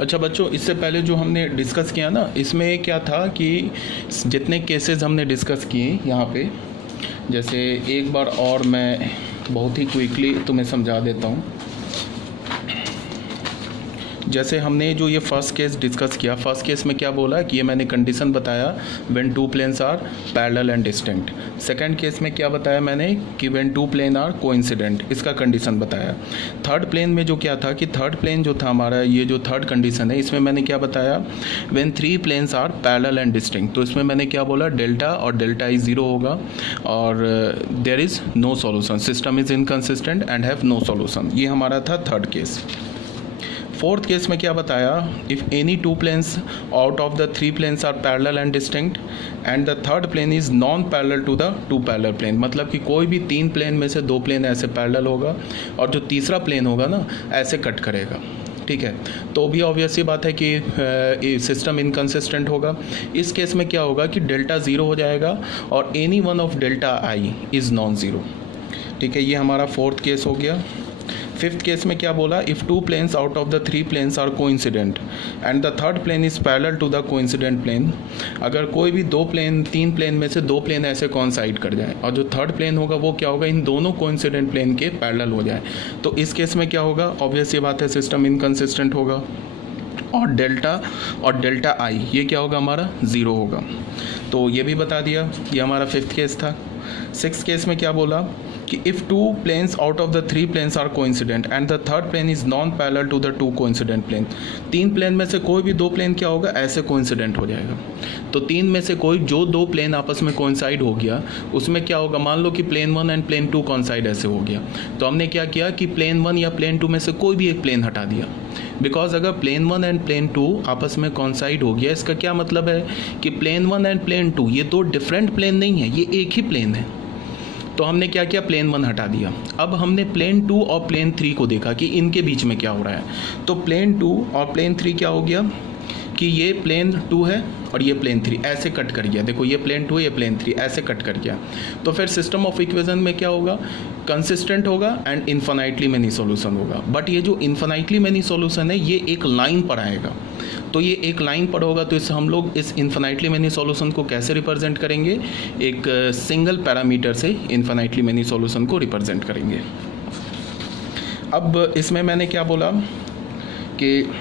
अच्छा बच्चों, इससे पहले जो हमने डिस्कस किया ना, इसमें क्या था कि जितने केसेस हमने डिस्कस किए यहाँ पे, जैसे एक बार और मैं बहुत ही क्विकली तुम्हें समझा देता हूँ। जैसे हमने जो ये फर्स्ट केस डिस्कस किया, फर्स्ट केस में क्या बोला कि ये मैंने कंडीशन बताया when two planes are parallel and distinct. Second case में क्या बताया मैंने कि when two plane are coincident, इसका कंडीशन बताया। थर्ड प्लेन में जो क्या था कि थर्ड प्लेन जो था हमारा, ये जो थर्ड कंडीशन है, इसमें मैंने क्या बताया when three planes are parallel and distinct. तो इसमें मैंने क्या बोला, डेल्टा और डेल्टा इज ज़ीरो होगा और there is no solution, system is inconsistent and have no solution. ये हमारा था थर्ड केस। फोर्थ केस में क्या बताया, if any two planes out of the three planes are parallel and distinct and the third plane is non parallel to the two parallel plane, मतलब कि कोई भी तीन प्लेन में से दो प्लेन ऐसे पैरेलल होगा और जो तीसरा प्लेन होगा ना ऐसे कट करेगा। ठीक है, तो भी ऑब्वियस सी बात है कि सिस्टम इनकंसिस्टेंट होगा। इस केस में क्या होगा कि डेल्टा ज़ीरो हो जाएगा और any one of delta I is non zero. ठीक है, ये हमारा फोर्थ केस हो गया। फिफ्थ केस में क्या बोला, if two planes out of the three planes are coincident and the third plane is parallel to the coincident plane, अगर कोई भी दो प्लेन, तीन प्लेन में से दो प्लेन ऐसे कोइंसाइड कर जाए और जो थर्ड प्लेन होगा वो क्या होगा, इन दोनों कोइंसिडेंट प्लेन के पैरेलल हो जाए, तो इस केस में क्या होगा, ऑब्वियस ये बात है सिस्टम इनकंसिस्टेंट होगा और डेल्टा आई ये क्या होगा, हमारा ज़ीरो होगा। तो ये भी बता दिया, ये हमारा फिफ्थ केस था। सिक्स्थ केस में क्या बोला कि if two planes out of the three planes are coincident and the third plane is non parallel to the two coincident plane, तीन प्लेन में से कोई भी दो प्लेन क्या होगा, ऐसे कोइंसिडेंट हो जाएगा। तो तीन में से कोई जो दो प्लेन आपस में कोइंसाइड हो गया उसमें क्या होगा, मान लो कि plane one and plane two coincide ऐसे हो गया, तो हमने क्या किया कि प्लेन वन या प्लेन टू में से कोई भी एक प्लेन हटा दिया। बिकॉज अगर plane one and plane two आपस में कोइंसाइड हो गया, इसका क्या मतलब है कि plane one and plane two ये दो डिफरेंट प्लेन नहीं है, ये एक ही प्लेन है। तो हमने क्या किया, प्लेन वन हटा दिया। अब हमने प्लेन टू और प्लेन थ्री को देखा कि इनके बीच में क्या हो रहा है। तो प्लेन टू और प्लेन थ्री क्या हो गया कि ये प्लेन टू है और ये प्लेन थ्री ऐसे कट कर गया। देखो ये प्लेन टू है, ये प्लेन थ्री ऐसे कट कर गया। तो फिर सिस्टम ऑफ इक्वेशन में क्या होगा, कंसिस्टेंट होगा एंड इन्फिनाइटली मेनी सॉल्यूशन होगा। बट ये जो इन्फिनाइटली मेनी सॉल्यूशन है ये एक लाइन पर आएगा, तो ये एक लाइन पर होगा। तो इससे हम लोग इस इन्फिनाइटली मेनी सॉल्यूशन को कैसे रिप्रेजेंट करेंगे, एक सिंगल पैरामीटर से इन्फिनाइटली मेनी सॉल्यूशन को रिप्रेजेंट करेंगे। अब इसमें मैंने क्या बोला कि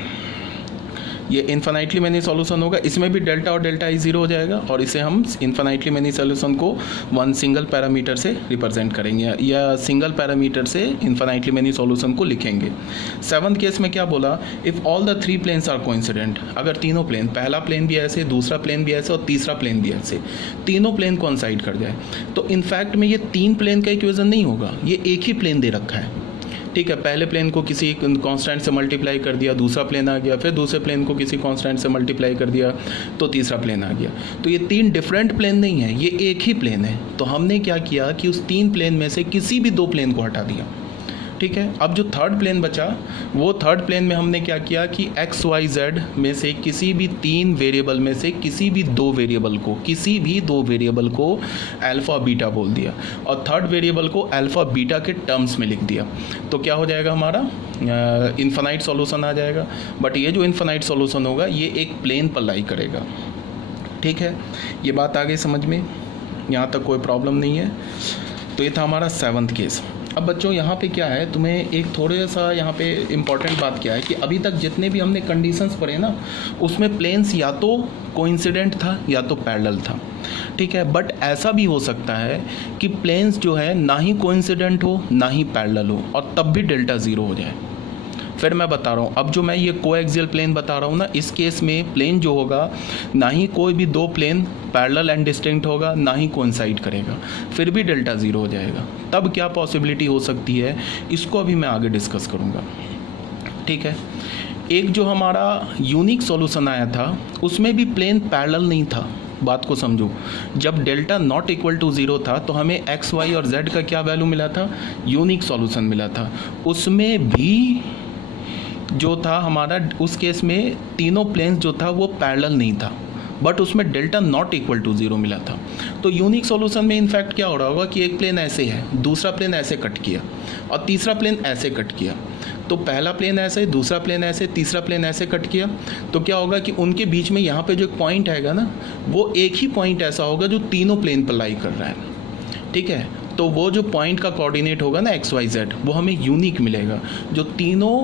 ये इन्फिनाइटली मेनी सॉल्यूशन होगा, इसमें भी डेल्टा और डेल्टा आई ज़ीरो हो जाएगा और इसे हम इन्फिनाइटली मेनी सॉल्यूशन को वन सिंगल पैरामीटर से रिप्रेजेंट करेंगे या सिंगल पैरामीटर से इन्फिनाइटली मेनी सॉल्यूशन को लिखेंगे। सेवंथ केस में क्या बोला, if all the three planes are coincident, अगर तीनों प्लेन, पहला प्लेन भी ऐसे, दूसरा प्लेन भी ऐसे और तीसरा प्लेन भी ऐसे, तीनों प्लेन कोइंसाइड कर जाए, तो इनफैक्ट में ये तीन प्लेन का इक्वेशन नहीं होगा, ये एक ही प्लेन दे रखा है। ठीक है, पहले प्लेन को किसी कांस्टेंट से मल्टीप्लाई कर दिया, दूसरा प्लेन आ गया, फिर दूसरे प्लेन को किसी कांस्टेंट से मल्टीप्लाई कर दिया तो तीसरा प्लेन आ गया। तो ये तीन डिफरेंट प्लेन नहीं है, ये एक ही प्लेन है। तो हमने क्या किया कि उस तीन प्लेन में से किसी भी दो प्लेन को हटा दिया। ठीक है, अब जो थर्ड प्लेन बचा वो थर्ड प्लेन में हमने क्या किया कि एक्स वाई जेड में से किसी भी तीन वेरिएबल में से किसी भी दो वेरिएबल को अल्फ़ा बीटा बोल दिया और थर्ड वेरिएबल को अल्फ़ा बीटा के टर्म्स में लिख दिया। तो क्या हो जाएगा, हमारा इन्फिनाइट सॉल्यूशन आ जाएगा। बट ये जो इन्फिनाइट सॉल्यूशन होगा ये एक प्लेन पर लाई करेगा। ठीक है, ये बात आ गई समझ में, यहाँ तक कोई प्रॉब्लम नहीं है। तो ये था हमारा सेवंथ केस। अब बच्चों यहाँ पे क्या है, तुम्हें एक थोड़ा सा यहाँ पे इम्पॉर्टेंट बात क्या है कि अभी तक जितने भी हमने कंडीशंस पढ़े ना उसमें प्लेन्स या तो कोइंसिडेंट था या तो पैरेलल था। ठीक है, बट ऐसा भी हो सकता है कि प्लेन्स जो है ना ही कोइंसिडेंट हो ना ही पैरेलल हो और तब भी डेल्टा ज़ीरो हो जाए। फिर मैं बता रहा हूँ, अब जो मैं ये कोएक्सियल प्लेन बता रहा हूँ ना, इस केस में प्लेन जो होगा ना ही कोई भी दो प्लेन पैरेलल एंड डिस्टिंक्ट होगा ना ही कोइंसाइड करेगा, फिर भी डेल्टा ज़ीरो हो जाएगा। तब क्या पॉसिबिलिटी हो सकती है, इसको अभी मैं आगे डिस्कस करूँगा। ठीक है, एक जो हमारा यूनिक सॉल्यूशन आया था उसमें भी प्लेन पैरेलल नहीं था। बात को समझो, जब delta not equal to zero था तो हमें एक्स वाई और जेड का क्या वैल्यू मिला था, यूनिक सॉल्यूशन मिला था। उसमें भी जो था हमारा, उस केस में तीनों प्लेन्स जो था वो पैरेलल नहीं था, बट उसमें delta not equal to zero मिला था। तो यूनिक सॉल्यूशन में इनफैक्ट क्या हो रहा होगा कि एक प्लेन ऐसे है, दूसरा प्लेन ऐसे कट किया और तीसरा प्लेन ऐसे कट किया। तो पहला प्लेन ऐसे, दूसरा प्लेन ऐसे, तीसरा प्लेन ऐसे कट किया, तो क्या होगा कि उनके बीच में यहाँ पे जो एक पॉइंट आएगा ना, वो एक ही पॉइंट ऐसा होगा जो तीनों प्लेन पर लाई कर रहा है। ठीक है, तो वो जो पॉइंट का कोऑर्डिनेट होगा ना XYZ, वो हमें यूनिक मिलेगा, जो तीनों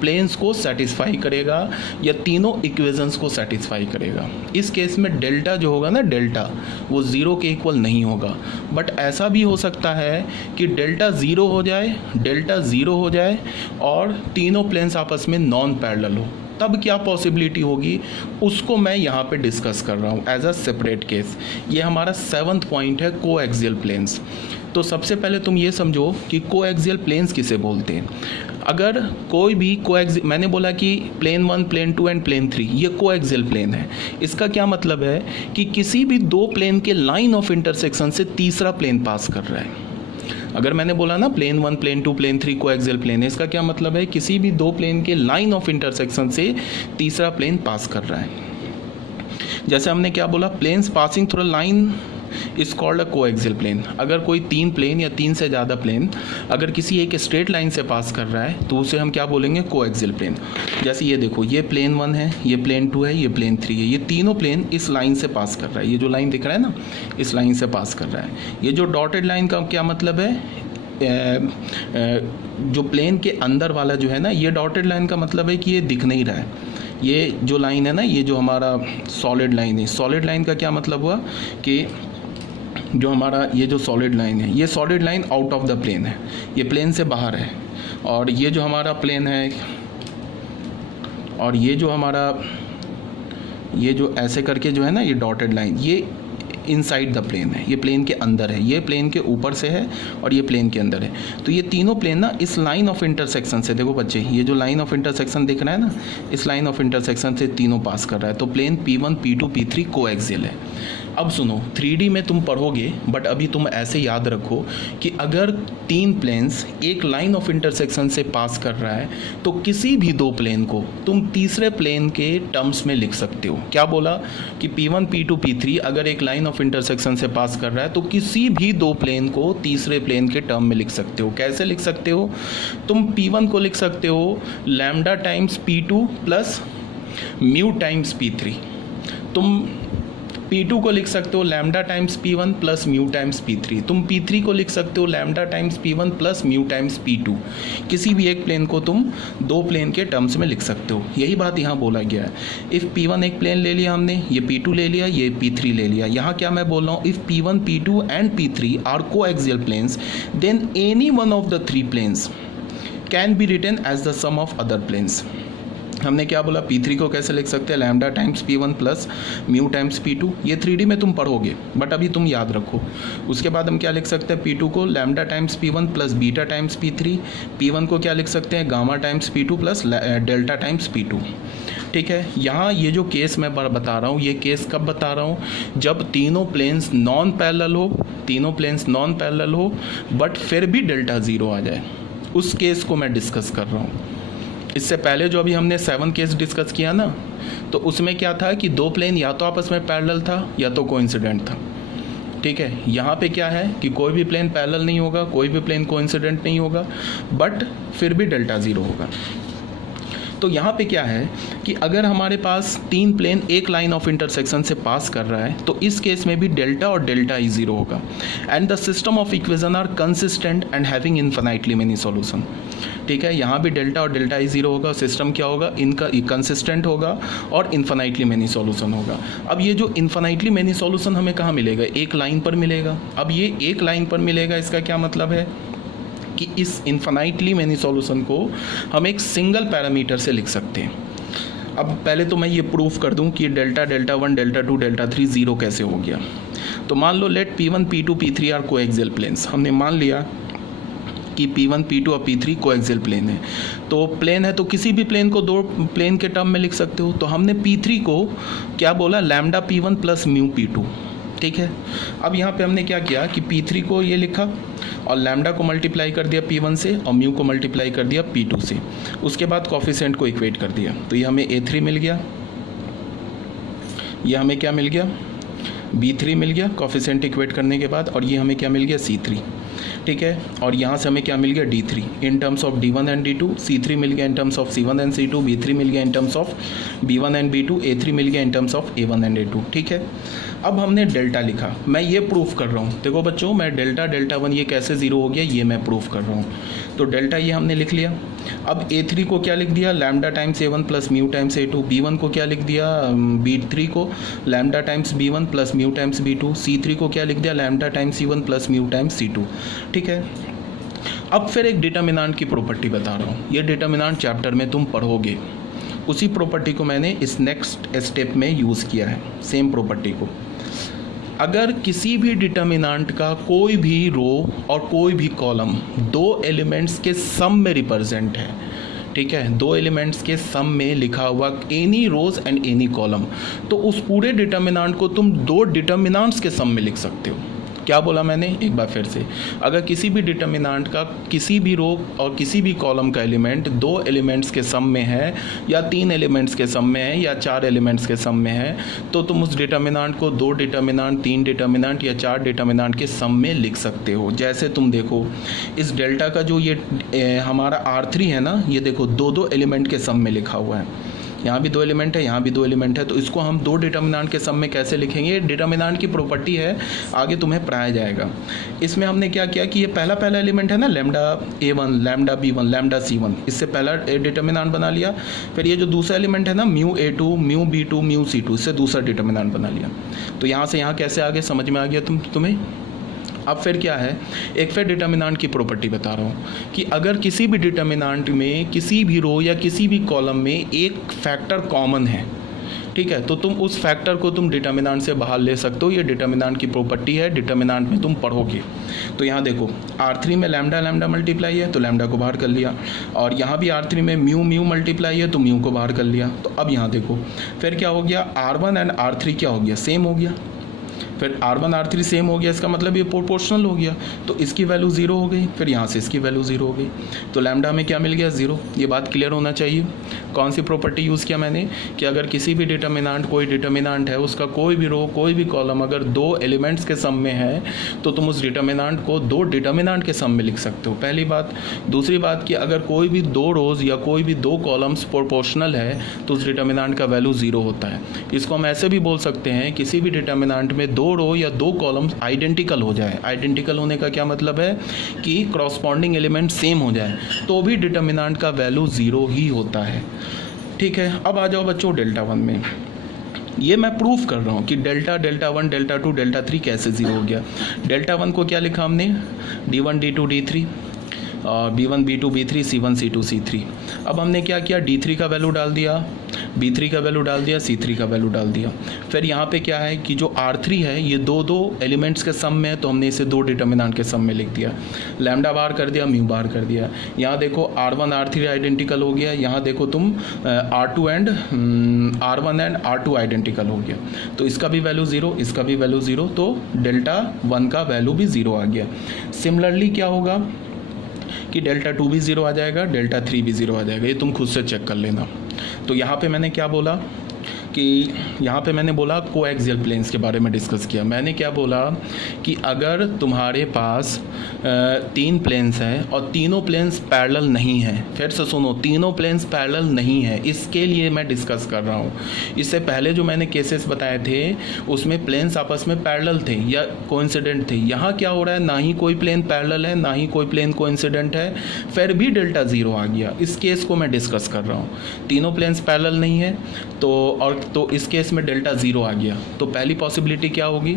प्लेन्स को सेटिस्फाई करेगा या तीनों इक्वेशंस को सेटिस्फाई करेगा। इस केस में डेल्टा जो होगा ना, डेल्टा वो ज़ीरो के इक्वल नहीं होगा। बट ऐसा भी हो सकता है कि डेल्टा ज़ीरो हो जाए, डेल्टा ज़ीरो हो जाए और तीनों प्लेन्स आपस में नॉन पैरेलल हो, तब क्या पॉसिबिलिटी होगी, उसको मैं यहाँ पे डिस्कस कर रहा हूँ एज अ सेपरेट केस। ये हमारा 7th पॉइंट है, कोएक्सियल प्लेन्स। तो सबसे पहले तुम ये समझो कि कोएक्सियल प्लेन्स किसे बोलते हैं। अगर कोई भी मैंने बोला कि प्लेन 1, प्लेन 2 एंड प्लेन 3 ये कोएक्सियल प्लेन है। इसका क्या मतलब है कि किसी भी दो प्लेन के लाइन ऑफ इंटरसेक्शन से तीसरा प्लेन पास कर रहा है। अगर मैंने बोला ना plane 1, plane 2, plane 3 coaxial plane है, इसका क्या मतलब है, किसी भी दो प्लेन के लाइन ऑफ इंटरसेक्शन से तीसरा प्लेन पास कर रहा है। जैसे हमने क्या बोला, planes passing through line is called a coaxial plane. अगर कोई तीन प्लेन या तीन से ज़्यादा प्लेन अगर किसी एक स्ट्रेट लाइन से पास कर रहा है तो उसे हम क्या बोलेंगे, कोएक्सियल प्लेन। जैसे ये देखो, ये प्लेन 1 है, ये प्लेन 2 है, ये प्लेन 3 है, ये तीनों प्लेन इस लाइन से पास कर रहा है। ये जो लाइन दिख रहा है ना, इस लाइन से पास कर रहा है। ये जो डॉटेड लाइन का क्या मतलब है, जो प्लेन के अंदर वाला जो है ना, ये डॉटेड लाइन का मतलब है कि ये दिख नहीं रहा है। ये जो लाइन है ना, ये जो हमारा सॉलिड लाइन है, सॉलिड लाइन का क्या मतलब हुआ कि जो हमारा ये जो सॉलिड लाइन है, ये solid line out of the plane है, ये प्लेन से बाहर है। और ये जो हमारा प्लेन है, और ये जो हमारा ये जो ऐसे करके जो है ना, ये डॉटेड लाइन, ये इनसाइड द प्लेन है, ये प्लेन के अंदर है, ये प्लेन के ऊपर से है और ये प्लेन के अंदर है। तो ये तीनों प्लेन ना इस लाइन ऑफ इंटरसेक्शन से, देखो बच्चे, ये जो लाइन ऑफ इंटरसेक्शन दिख रहा है ना, इस लाइन ऑफ इंटरसेक्शन से तीनों पास कर रहा है। तो plane P1, P2, P3 coaxial है। अब सुनो, 3D में तुम पढ़ोगे, बट अभी तुम ऐसे याद रखो कि अगर तीन प्लेन्स एक लाइन ऑफ इंटरसेक्शन से पास कर रहा है तो किसी भी दो प्लेन को तुम तीसरे प्लेन के टर्म्स में लिख सकते हो। क्या बोला कि P1, P2, P3 अगर एक लाइन ऑफ इंटरसेक्शन से पास कर रहा है तो किसी भी दो प्लेन को तीसरे प्लेन के टर्म में लिख सकते हो। कैसे लिख सकते हो, तुम P1 को लिख सकते हो lambda times P2 plus mu times P3। तुम P2 को लिख सकते हो lambda times P1 plus mu times P3। तुम P3 को लिख सकते हो lambda times P1 plus mu times P2। किसी भी एक प्लेन को तुम दो प्लेन के टर्म्स में लिख सकते हो। यही बात यहाँ बोला गया है। इफ़ P1 एक प्लेन ले लिया हमने, ये P2 ले लिया, ये P3 ले लिया। यहाँ क्या मैं बोल रहा हूँ, if P1, P2 and P3 are coaxial planes then any one of the three planes can be written as the sum of other planes. हमने क्या बोला, P3 को कैसे लिख सकते हैं, lambda times P1 plus mu times P2। ये 3D में तुम पढ़ोगे, बट अभी तुम याद रखो। उसके बाद हम क्या लिख सकते हैं, P2 को lambda times P1 plus beta times P3। P1 को क्या लिख सकते हैं, gamma times P2 plus delta times P2। ठीक है, यहाँ ये जो केस मैं बता रहा हूँ, ये केस कब बता रहा हूँ, जब तीनों प्लेन्स नॉन पैरेलल हो, तीनों प्लेन्स नॉन पैरेलल हो बट फिर भी डेल्टा ज़ीरो आ जाए, उस केस को मैं डिस्कस कर रहा हूँ। इससे पहले जो अभी हमने 7 केस डिस्कस किया ना, तो उसमें क्या था कि दो प्लेन या तो आपस में पैरेलल था या तो कोइंसिडेंट था। ठीक है, यहाँ पे क्या है कि कोई भी प्लेन पैरेलल नहीं होगा, कोई भी प्लेन कोइंसिडेंट नहीं होगा, बट फिर भी डेल्टा ज़ीरो होगा। तो यहाँ पे क्या है कि अगर हमारे पास तीन प्लेन एक लाइन ऑफ इंटरसेक्शन से पास कर रहा है तो इस केस में भी डेल्टा और डेल्टा ई ज़ीरो होगा। And the system of equation are consistent and having infinitely many solution. ठीक है, यहाँ भी डेल्टा और डेल्टा ई ज़ीरो होगा, सिस्टम क्या होगा, इनका कंसिस्टेंट होगा और इन्फिनाइटली मेनी सॉल्यूशन होगा। अब ये जो इन्फिनाइटली मेनी सॉल्यूशन हमें कहाँ मिलेगा, एक लाइन पर मिलेगा। अब ये एक लाइन पर मिलेगा, इसका क्या मतलब है कि इस इन्फिनाइटली मेनी सॉल्यूशन को हम एक सिंगल पैरामीटर से लिख सकते हैं। अब पहले तो मैं ये प्रूफ कर दूं कि delta, delta 1, delta 2, delta 3 zero कैसे हो गया। तो मान लो let P1, P2, P3 are coaxial planes. हमने मान लिया कि P1, P2 और P3 कोएक्सियल प्लेन है। तो प्लेन है तो किसी भी प्लेन को दो प्लेन के टर्म में लिख सकते हो। तो हमने P3 को क्या बोला, lambda P1 plus mu P2। ठीक है, अब यहाँ पे हमने क्या किया कि P3 को ये लिखा और लैम्डा को मल्टीप्लाई कर दिया P1 से और म्यू को मल्टीप्लाई कर दिया P2 से। उसके बाद कॉफिशिएंट को इक्वेट कर दिया, तो ये हमें A3 मिल गया, ये हमें क्या मिल गया, B3 मिल गया कॉफिशिएंट इक्वेट करने के बाद, और ये हमें क्या मिल गया, C3। ठीक है। और यहाँ से हमें क्या मिल गया D3 in terms of D1 and D2, C3 मिल गया in terms of C1 and C2, B3 मिल गया in terms of B1 and B2, A3 मिल गया in terms of A1 and A2, ठीक है। अब हमने डेल्टा लिखा, मैं ये प्रूफ कर रहा हूँ, देखो बच्चों मैं डेल्टा 1 ये कैसे ज़ीरो हो गया ये मैं प्रूफ कर रहा हूँ। तो डेल्टा ये हमने लिख लिया। अब A3 को क्या लिख दिया, lambda times A1 plus mu times A2, B1 को क्या लिख दिया, B3 को lambda times B1 plus mu times B2, C3 को क्या लिख दिया, lambda times C1 plus mu times C2, ठीक है। अब फिर एक डिटर्मिनेंट की प्रॉपर्टी बता रहा हूँ, ये डिटर्मिनेंट चैप्टर में तुम पढ़ोगे, उसी प्रॉपर्टी को मैंने इस नेक्स्ट स्टेप में यूज़ किया है, सेम प्रॉपर्टी को। अगर किसी भी डिटर्मिनेंट का कोई भी रो और कोई भी कॉलम दो एलिमेंट्स के सम में रिप्रेजेंट है, ठीक है, दो एलिमेंट्स के सम में लिखा हुआ any rows and any column, तो उस पूरे डिटर्मिनेंट को तुम दो डिटर्मिनेंट्स के सम में लिख सकते हो। क्या बोला मैंने, एक बार फिर से, अगर किसी भी डिटर्मिनेंट का किसी भी रो और किसी भी कॉलम का एलिमेंट दो एलिमेंट्स के सम में है, या तीन एलिमेंट्स के सम में है, या चार एलिमेंट्स के सम में है, तो तुम उस डिटर्मिनेंट को दो डिटर्मिनेंट, तीन डिटर्मिनेंट या चार डिटर्मिनेंट के सम में लिख सकते हो। जैसे तुम देखो इस डेल्टा का जो ये हमारा R3 है ना, ये देखो दो दो एलिमेंट के सम में लिखा हुआ है, यहाँ भी दो एलिमेंट है, यहाँ भी दो एलिमेंट है, तो इसको हम दो डिटर्मिनेंट के सम में कैसे लिखेंगे, डिटर्मिनेंट की प्रॉपर्टी है, आगे तुम्हें पढ़ाया जाएगा। इसमें हमने क्या किया कि ये पहला एलिमेंट है ना, lambda A1, lambda B1, lambda C1, इससे पहला डिटर्मिनेंट बना लिया। फिर ये जो दूसरा एलिमेंट है ना, mu A2, mu B2, mu C2, इससे दूसरा डिटर्मिनेंट बना लिया। तो यहाँ से यहाँ कैसे आगे समझ में आ गया तुम्हें। अब फिर क्या है, एक फिर डिटर्मिनेंट की प्रॉपर्टी बता रहा हूँ कि अगर किसी भी डिटर्मिनेंट में किसी भी रो या किसी भी कॉलम में एक फैक्टर कॉमन है, ठीक है, तो तुम उस फैक्टर को तुम डिटर्मिनेंट से बाहर ले सकते हो। ये डिटर्मिनेंट की प्रॉपर्टी है, डिटर्मिनेंट में तुम पढ़ोगे। तो यहाँ देखो R3 में लैम्डा मल्टीप्लाई है तो लैम्डा को बाहर कर लिया, और यहाँ भी R3 में म्यू मल्टीप्लाई है तो म्यू को बाहर कर लिया। तो अब यहाँ देखो फिर क्या हो गया, R1 एंड R3 क्या हो गया, सेम हो गया। फिर R1 R3 सेम हो गया, इसका मतलब ये प्रोपोर्शनल हो गया, तो इसकी वैल्यू ज़ीरो हो गई। फिर यहाँ से इसकी वैल्यू ज़ीरो हो गई, तो लैम्डा में क्या मिल गया, ज़ीरो। ये बात क्लियर होना चाहिए। कौन सी प्रॉपर्टी यूज़ किया मैंने कि अगर किसी भी डिटर्मिनेंट, कोई डिटर्मिनेंट है, उसका कोई भी रो कोई भी कॉलम अगर दो एलिमेंट्स के सम में है, तो तुम उस डिटर्मिनेंट को दो डिटर्मिनेंट के सम में लिख सकते हो, पहली बात। दूसरी बात कि अगर कोई भी दो रोज़ या कोई भी दो कॉलम्स प्रोपोर्शनल है तो उस डिटर्मिनेंट का वैल्यू ज़ीरो होता है। इसको हम ऐसे भी बोल सकते हैं, किसी भी डिटर्मिनेंट में दो रो या दो कॉलम्स आइडेंटिकल हो जाए। आइडेंटिकल होने का क्या मतलब है कि क्रॉसपॉन्डिंग एलिमेंट सेम हो जाए, तो भी डिटर्मिनेंट का वैल्यू ज़ीरो ही होता है, ठीक है। अब आ जाओ बच्चों डेल्टा 1 में, ये मैं प्रूफ कर रहा हूँ कि डेल्टा 1, डेल्टा 2, डेल्टा 3 कैसे ज़ीरो हो गया। डेल्टा 1 को क्या लिखा हमने, D1 D2 D3, और B1 B2 B3, C1 C2 C3। अब हमने क्या किया, D3 का वैल्यू डाल दिया, B3 का वैल्यू डाल दिया, C3 का वैल्यू डाल दिया। फिर यहाँ पे क्या है कि जो R3 है ये दो दो एलिमेंट्स के सम में है, तो हमने इसे दो डिटर्मिनेंट के सम में लिख दिया। लैम्डा बाहर कर दिया, म्यू बाहर कर दिया। यहाँ देखो R1 R3 आइडेंटिकल हो गया, यहाँ देखो तुम R1 एंड R2 आइडेंटिकल हो गया, तो इसका भी वैल्यू ज़ीरो, इसका भी वैल्यू ज़ीरो, तो डेल्टा 1 का वैल्यू भी ज़ीरो आ गया। सिमिलरली क्या होगा कि डेल्टा 2 भी ज़ीरो आ जाएगा, डेल्टा 3 भी ज़ीरो आ जाएगा, ये तुम खुद से चेक कर लेना। तो यहाँ पे मैंने क्या बोला कि यहाँ पे मैंने बोला कोएक्सियल प्लेन्स के बारे में डिस्कस किया। मैंने क्या बोला कि अगर तुम्हारे पास तीन प्लेन्स हैं और तीनों प्लेन्स पैरेलल नहीं हैं, फिर से सुनो, तीनों प्लेन्स पैरेलल नहीं हैं, इसके लिए मैं डिस्कस कर रहा हूँ। इससे पहले जो मैंने केसेस बताए थे उसमें प्लेन्स आपस में पैरेलल थे या कोइंसिडेंट थे। यहाँ क्या हो रहा है, ना ही कोई प्लेन पैरेलल है, ना ही कोई प्लेन कोइंसिडेंट है, फिर भी डेल्टा ज़ीरो आ गया। इस केस को मैं डिस्कस कर रहा हूँ। तीनों प्लेन्स पैरेलल नहीं है तो इस केस में डेल्टा ज़ीरो आ गया। तो पहली पॉसिबिलिटी क्या होगी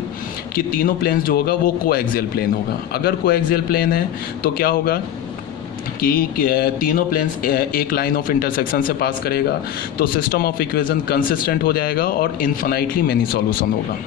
कि तीनों प्लेन्स जो होगा वो कोएक्सियल प्लेन होगा। अगर कोएक्सियल प्लेन है तो क्या होगा कि तीनों प्लेन्स एक लाइन ऑफ इंटरसेक्शन से पास करेगा, तो सिस्टम ऑफ इक्वेशन कंसिस्टेंट हो जाएगा और इन्फिनाइटली मेनी सॉल्यूशन होगा।